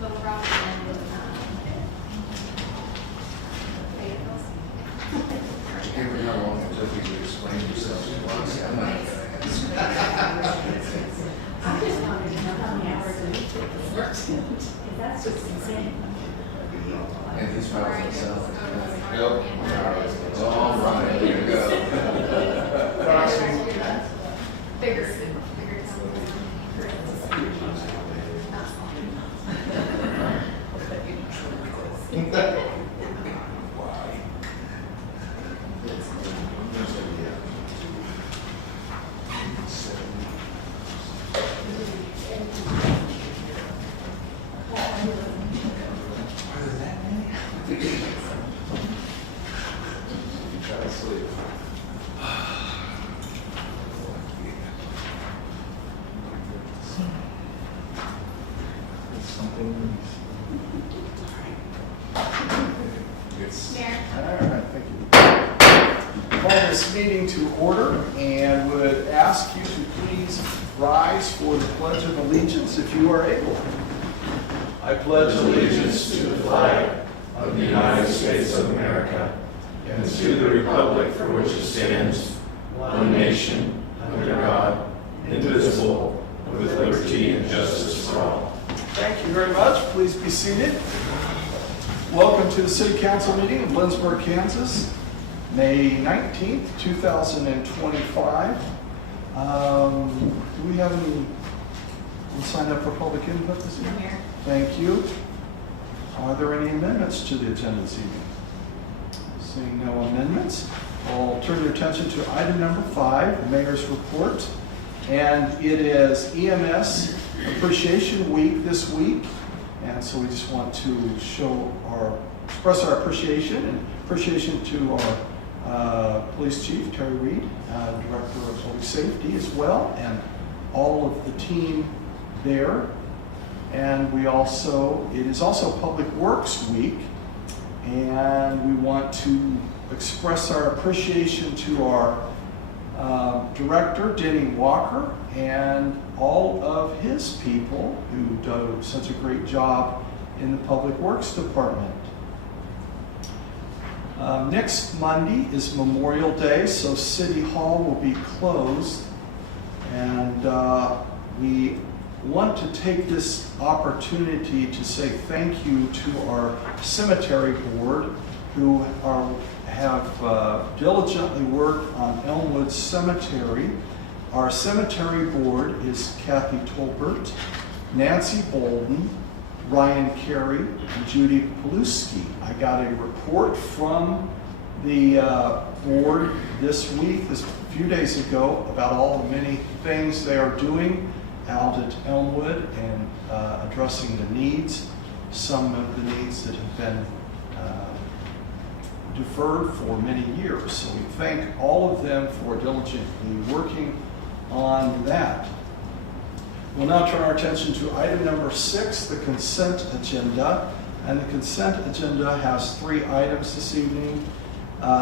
Little Rock and Fayetteville. I can't remember how long it took you to explain yourself to us. I'm not gonna ask. I just wanted to know how many hours a week it works. That's just insane. And these files themselves. Yep. All right, here we go. Bigger. Mayor. All right, thank you. Call this meeting to order and would ask you to please rise for the Pledge of Allegiance if you are able. I pledge allegiance to the flag of the United States of America and to the republic for which it stands, one nation, under God, indivisible, with liberty and justice for all. Thank you very much. Please be seated. Welcome to the City Council meeting in Lindsborg, Kansas, May 19th, 2025. Do we have any signed up for public input this evening? Mayor. Thank you. Are there any amendments to the agenda this evening? Seeing no amendments, I'll turn your attention to item number 5, the Mayor's Report. And it is EMS Appreciation Week this week. And so we just want to express our appreciation to our police chief, Terry Reed, director of public safety as well, and all of the team there. And it is also Public Works Week, and we want to express our appreciation to our director, Denny Walker, and all of his people who do such a great job in the Public Works Department. Next Monday is Memorial Day, so City Hall will be closed, and we want to take this opportunity to say thank you to our cemetery board who have diligently worked on Elmwood Cemetery. Our cemetery board is Kathy Tolbert, Nancy Bolden, Ryan Carey, and Judy Paluski. I got a report from the board this few days ago, about all the many things they are doing out at Elmwood and addressing the needs, some of the needs that have been deferred for many years. So we thank all of them for diligently working on that. We'll now turn our attention to item number 6, the consent agenda. And the consent agenda has 3 items this evening.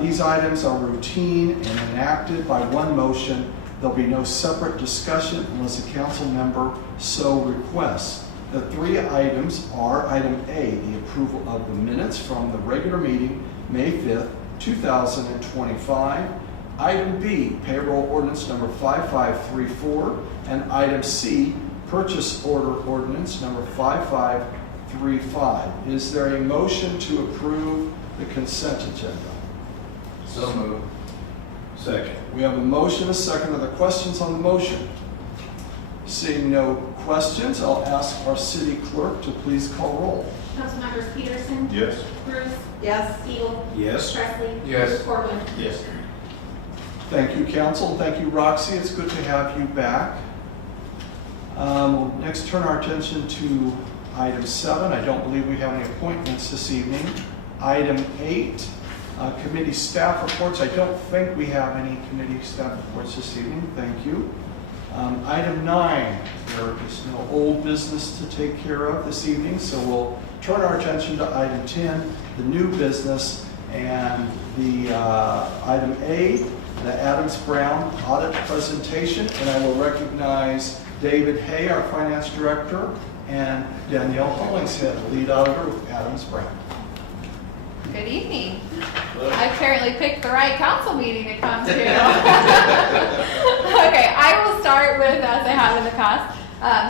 These items are routine and enacted by one motion. There'll be no separate discussion unless a council member so requests. The 3 items are item A, the approval of the minutes from the regular meeting, May 5th, 2025. Item B, payroll ordinance number 5534. And item C, purchase order ordinance number 5535. Is there a motion to approve the consent agenda? So moved. Second. We have a motion, a second. Are there questions on the motion? Seeing no questions, I'll ask our city clerk to please call roll. Councilmembers Peterson. Yes. Bruce. Yes. Siegel. Yes. Presley. Yes. Corwin. Yes. Thank you, council. Thank you, Roxy. It's good to have you back. We'll next turn our attention to item 7. I don't believe we have any appointments this evening. Item 8, committee staff reports. I don't think we have any committee staff reports this evening. Thank you. Item 9, there is no old business to take care of this evening, so we'll turn our attention to item 10, the new business, and the item A, the Adams Brown audit presentation. And I will recognize David Hay, our finance director, and Danielle Hollingshead, lead auditor with Adams Brown. Good evening. I apparently picked the right council meeting to come to. Okay, I will start with, as I have in the past,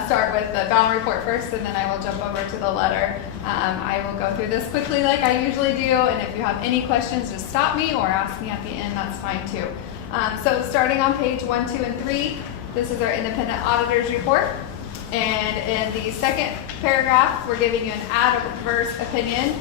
start with the balance report first, and then I will jump over to the letter. I will go through this quickly like I usually do, and if you have any questions, just stop me or ask me at the end, that's fine too. So starting on page 1, 2, and 3, this is our independent auditor's report. And in the second paragraph, we're giving you an adverse opinion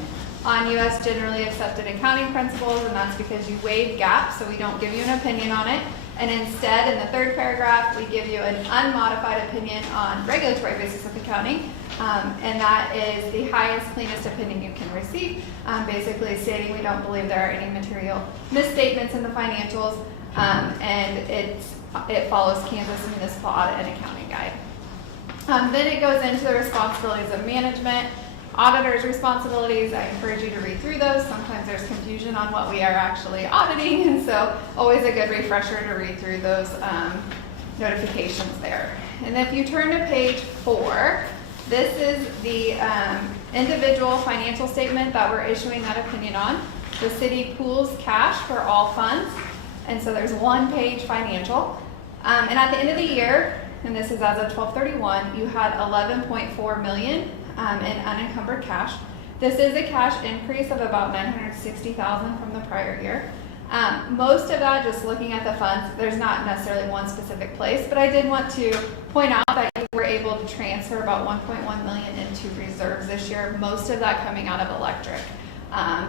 on U.S. generally accepted accounting principles, and that's because you waived GAAP, so we don't give you an opinion on it. And instead, in the third paragraph, we give you an unmodified opinion on regulatory basis of accounting, and that is the highest, cleanest opinion you can receive, basically stating we don't believe there are any material misstatements in the financials, and it follows Kansas Municipal Audit and Accounting Guide. Then it goes into the responsibilities of management. Auditor's responsibilities, I encourage you to read through those. Sometimes there's confusion on what we are actually auditing, and so always a good refresher to read through those notifications there. And if you turn to page 4, this is the individual financial statement that we're issuing that opinion on. The city pools cash for all funds, and so there's one page financial. And at the end of the year, and this is as of 12/31, you had $11.4 million in unencumbered cash. This is a cash increase of about $960,000 from the prior year. Most of that, just looking at the funds, there's not necessarily one specific place, but I did want to point out that you were able to transfer about $1.1 million into reserves this year, most of that coming out of electric,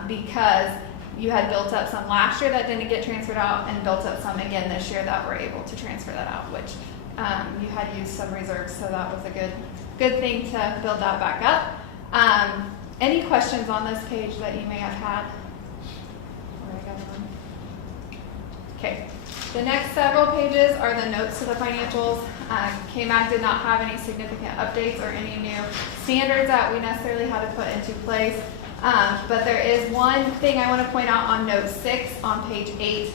because you had built up some last year that didn't get transferred out and built up some again this year that were able to transfer that out, which you had used some reserves, so that was a good thing to build that back up. Any questions on this page that you may have had? Okay, the next several pages are the notes to the financials. KMAC did not have any significant updates or any new standards that we necessarily had to put into place. But there is one thing I want to point out on note 6 on page 8.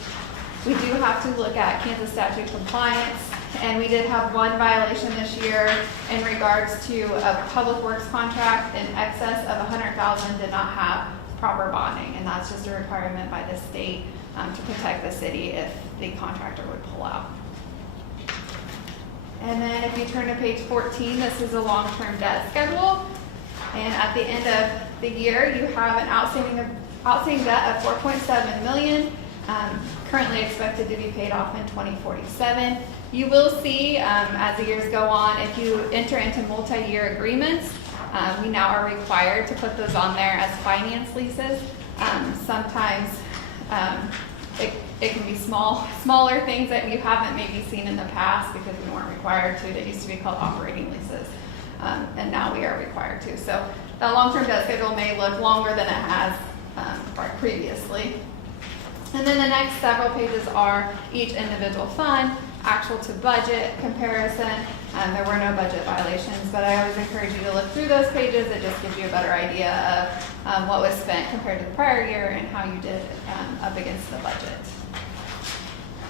We do have to look at Kansas statute compliance, and we did have one violation this year in regards to a public works contract in excess of $100,000 did not have proper bonding, and that's just a requirement by the state to protect the city if the contractor would pull out. And then if you turn to page 14, this is a long-term debt schedule, and at the end of the year, you have an outstanding debt of $4.7 million. Currently expected to be paid off in 2047. You will see as the years go on, if you enter into multi-year agreements, we now are required to put those on there as finance leases. Sometimes it can be smaller things that you haven't maybe seen in the past because we weren't required to. They used to be called operating leases, and now we are required to. So that long-term debt schedule may look longer than it has previously. And then the next several pages are each individual fund, actual to budget comparison. There were no budget violations, but I always encourage you to look through those pages. It just gives you a better idea of what was spent compared to the prior year and how you did up against the budget.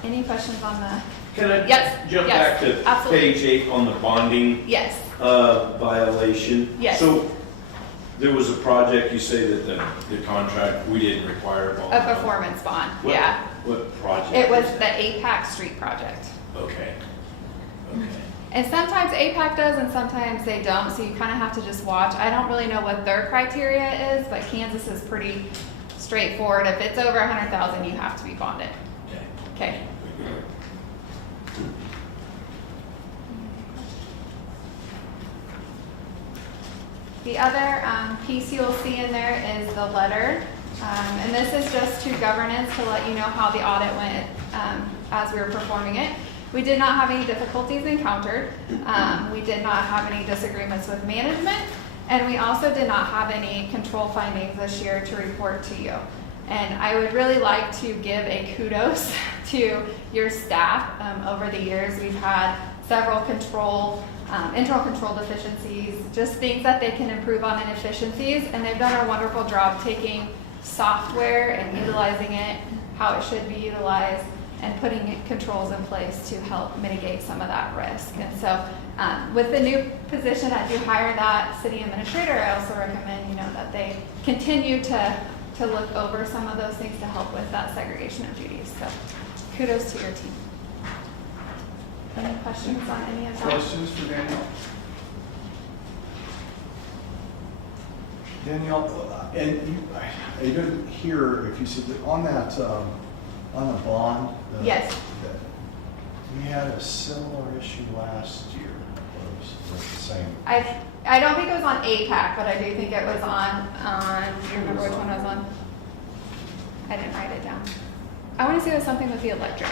Any questions on the? Can I Yes, jump yes, back to absolutely. page 8 on the bonding Yes. violation? Yes. So there was a project, you say that the contract, we didn't require a bond. A performance bond, What- yeah. What project? It was is the that? APAC Street project. Okay. And sometimes APAC does and sometimes they don't, so you kind of have to just watch. I don't really know what their criteria is, but Kansas is pretty straightforward. If it's over $100,000, you have to be bonded. Okay. Okay. The other piece you'll see in there is the letter. And this is just to governance to let you know how the audit went as we were performing it. We did not have any difficulties encountered. We did not have any disagreements with management. And we also did not have any control findings this year to report to you. And I would really like to give a kudos to your staff. Over the years, we've had several internal control deficiencies, just things that they can improve on inefficiencies. And they've done a wonderful job taking software and utilizing it how it should be utilized and putting controls in place to help mitigate some of that risk. And so with the new position, I do hire that city administrator. I also recommend, that they continue to look over some of those things to help with that segregation of duties. So kudos to your team. Any questions on any of that? Questions for Danielle? Danielle, and I didn't hear if you said that on that, on the bond. Yes. that We had a similar issue last year, or was it the same? I don't think it was on APAC, but I do think it was on, do you remember which one it was on? I didn't write it down. I want to say it was something with the electric.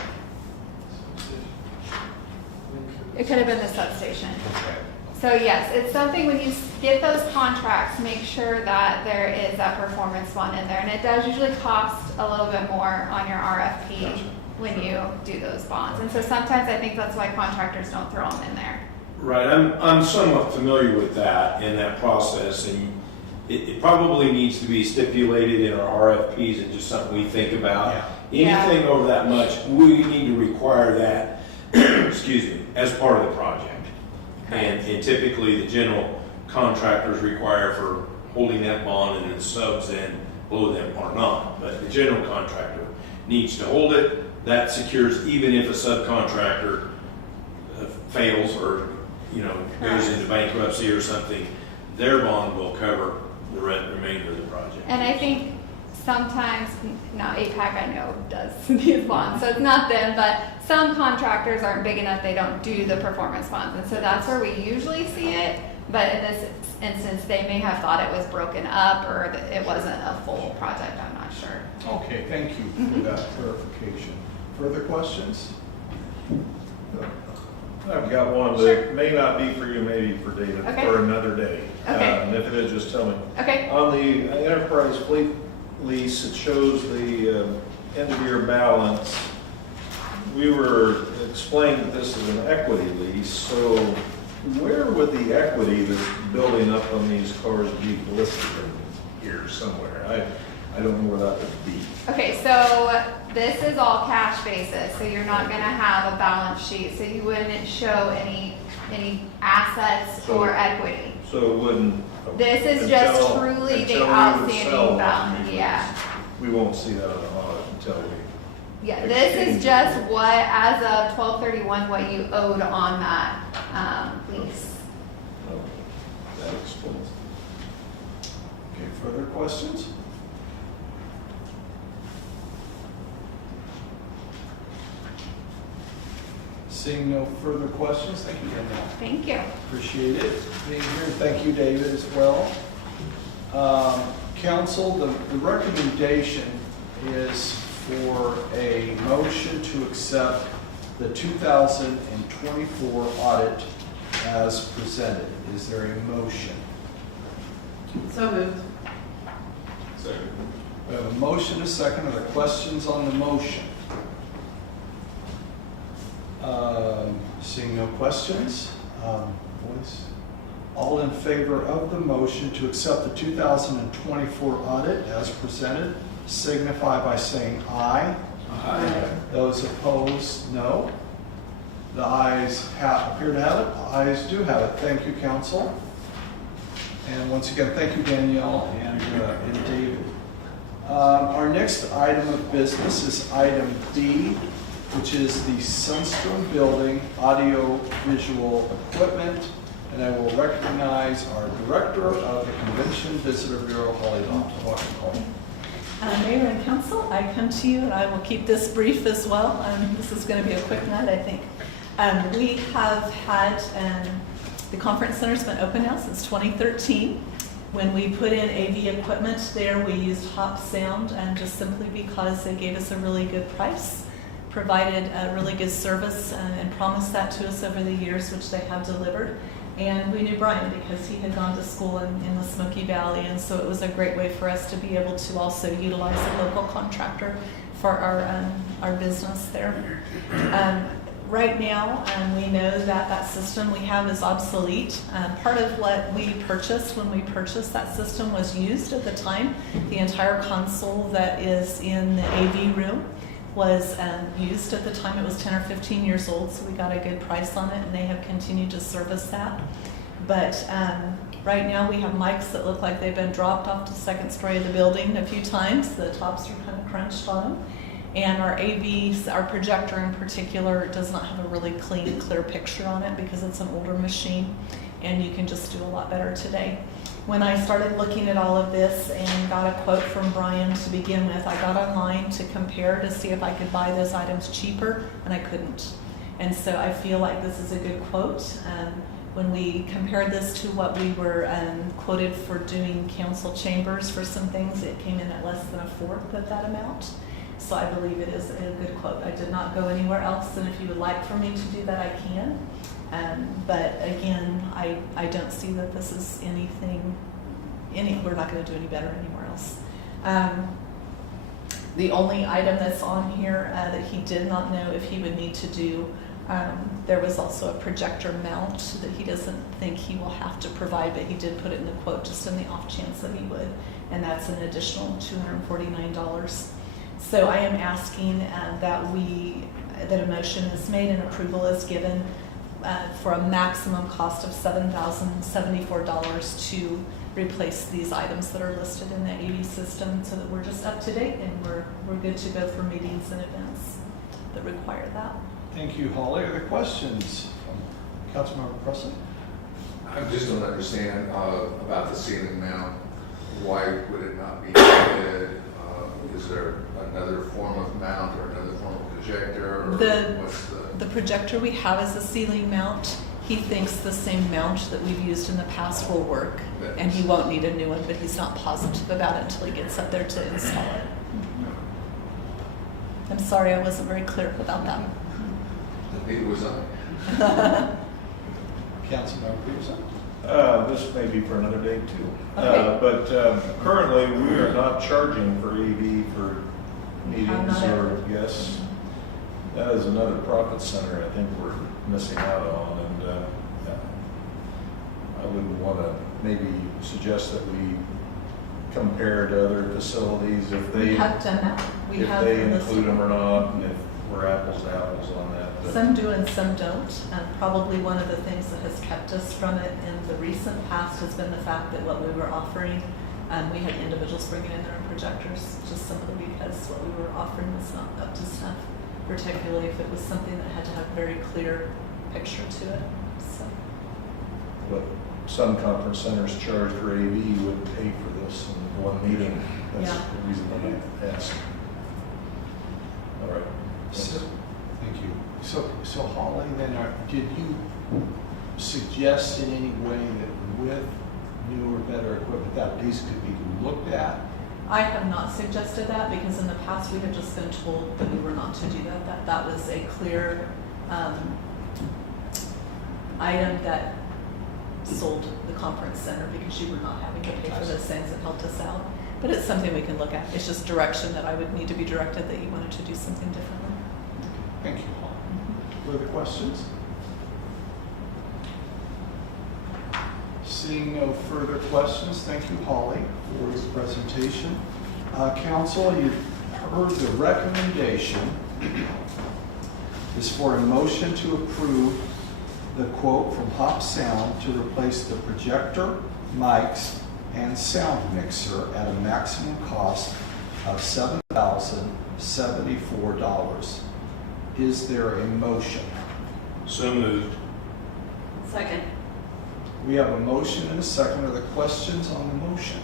It could have been the substation. Okay. So yes, it's something when you get those contracts, make sure that there is that performance bond in there. And it does usually cost a little bit more on your RFP Gotcha. when you do those bonds. And so sometimes I think that's why contractors don't throw them in there. Right, I'm somewhat familiar with that and that process, and it probably needs to be stipulated in our RFPs and just something we think about. Yeah. Anything over that much, we need to require that, excuse me, as part of the project. And typically, the general contractors require for holding that bond, and the subs then below them are not. But the general contractor needs to hold it. That secures, even if a subcontractor fails or goes into bankruptcy or something, their bond will cover the remainder of the project. And I think sometimes, now APAC I know does these bonds, so it's not them, but some contractors aren't big enough, they don't do the performance bonds. And so that's where we usually see it, but in this instance, they may have thought it was broken up or that it wasn't a full project, I'm not sure. Okay, thank you for that clarification. Further questions? I've got one, but Sure. it may not be for you, maybe for David, Okay. for another day. Okay. And if it is, just tell me. Okay, On the enterprise fleet lease, it shows the end of year balance. We were explained that this is an equity lease, so where would the equity that's building up on these cars be listed in here somewhere? I don't know where that would be. okay, so this is all cash basis, so you're not gonna have a balance sheet, so you wouldn't show any assets So- or equity. So it wouldn't. This is just until- truly until the we would outstanding sell balance, it. yeah. We won't see that on the audit until we. Yeah, this is Exchange. just what, as of 12/31, what you owed on that lease. Oh, that explains. Okay, further questions? Seeing no further questions, thank you, Danielle. Thank you. Appreciate it being here. Thank you, David, as well. Council, the recommendation is for a motion to accept the 2024 audit as presented. Is there a motion? So moved. We have a motion, a second. Are there questions on the motion? Seeing no questions, voice. All in favor of the motion to accept the 2024 audit as presented, signify by saying aye. Aye. Those opposed, no. The ayes appear to have it. The ayes do have it. Thank you, council. And once again, thank you, Danielle and David. Our next item of business is item D, which is the Sunstone Building audio visual equipment. And I will recognize our Director of the Convention Visitor Bureau, Holly Thompson. Welcome, Holly. Mayor and Council, I come to you, and I will keep this brief as well. This is going to be a quick night, I think. We have had, the conference center's been open now since 2013. When we put in AV equipment there, we used Hop Sound, and just simply because they gave us a really good price, provided a really good service, and promised that to us over the years, which they have delivered. And we knew Brian because he had gone to school in the Smoky Valley, and so it was a great way for us to be able to also utilize a local contractor for our business there. Right now, we know that that system we have is obsolete. Part of what we purchased when we purchased that system was used at the time. The entire console that is in the AV room was used at the time. It was 10 or 15 years old, so we got a good price on it, and they have continued to service that. But right now we have mics that look like they've been dropped off to the second story of the building a few times. The tops are kind of crunched on them. And our AV, our projector in particular, does not have a really clean, clear picture on it because it's an older machine, and you can just do a lot better today. When I started looking at all of this and got a quote from Brian to begin with, I got online to compare to see if I could buy those items cheaper, and I couldn't. And so I feel like this is a good quote. When we compared this to what we were quoted for doing council chambers for some things, it came in at less than a fourth of that amount. So I believe it is a good quote. I did not go anywhere else, and if you would like for me to do that, I can. But again, I don't see that this is we're not going to do any better anywhere else. The only item that's on here that he did not know if he would need to do, there was also a projector mount that he doesn't think he will have to provide, but he did put it in the quote just in the off chance that he would, and that's an additional $249. So I am asking that a motion is made and approval is given for a maximum cost of $7,074 to replace these items that are listed in the AV system, so that we're just up to date and we're good to go for meetings and events that require that. Thank you, Holly. Are there questions from Councilmember Presley? I just don't understand about the ceiling mount. Why would it not be fitted? Is there another form of mount or another form of projector? Or what's The projector we have is a ceiling mount. He thinks the same mount that we've used in the past will work, and he won't need a new one, but he's not positive about it until he gets up there to install it. I'm sorry I wasn't very clear about that. Neither was I. Councilmember Peterson? This may be for another day too. Okay. But currently, we are not charging for AV for meetings not or ever. guests. That is another profit center I think we're missing out on, and I would want to maybe suggest that we compare to other facilities if We they have done that. We if have they listed- include them or not, and if we're apples to apples on that. But Some do and some don't. Probably one of the things that has kept us from it in the recent past has been the fact that what we were offering, we had individuals bringing in their own projectors, just simply because what we were offering was not up to snuff, particularly if it was something that had to have a very clear picture to it. So, But some conference centers charge for AV, you wouldn't pay for this in one meeting. That's Yeah. the reason I asked. All right. Thank you. So Holly, then, did you suggest in any way that with newer, better equipment, that these could be looked at? I have not suggested that because in the past we have just been told that we were not to do that. That was a clear item that sold the conference center because you were not having to pay for those things and helped us out. But it's something we can look at. It's just direction that I would need to be directed that you wanted to do something differently. Thank you, Holly. Further questions? Seeing no further questions, thank you, Holly, for your presentation. Council, you've heard the recommendation is for a motion to approve the quote from Hop Sound to replace the projector, mics, and sound mixer at a maximum cost of $7,074. Is there a motion? So moved. Second. We have a motion and a second. Are there questions on the motion?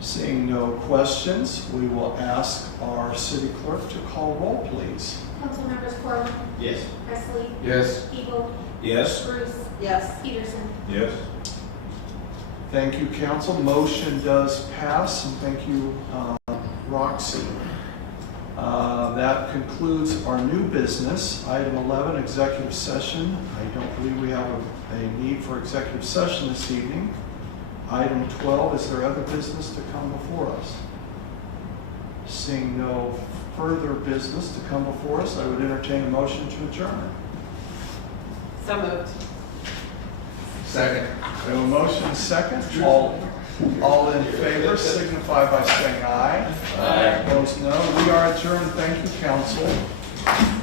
Seeing no questions, we will ask our city clerk to call roll, please. Councilmembers Corwin, Yes. Presley, Yes. Eagle, Yes? Bruce, Yes. Peterson. Yes. Thank you, council. Motion does pass, and thank you, Roxy. That concludes our new business. Item 11, executive session. I don't believe we have a need for executive session this evening. Item 12, is there other business to come before us? Seeing no further business to come before us, I would entertain a motion to adjourn. So moved. Second. We have a motion and a second. All in favor signify by saying aye. Aye. Opposed, no. We are adjourned. Thank you, council.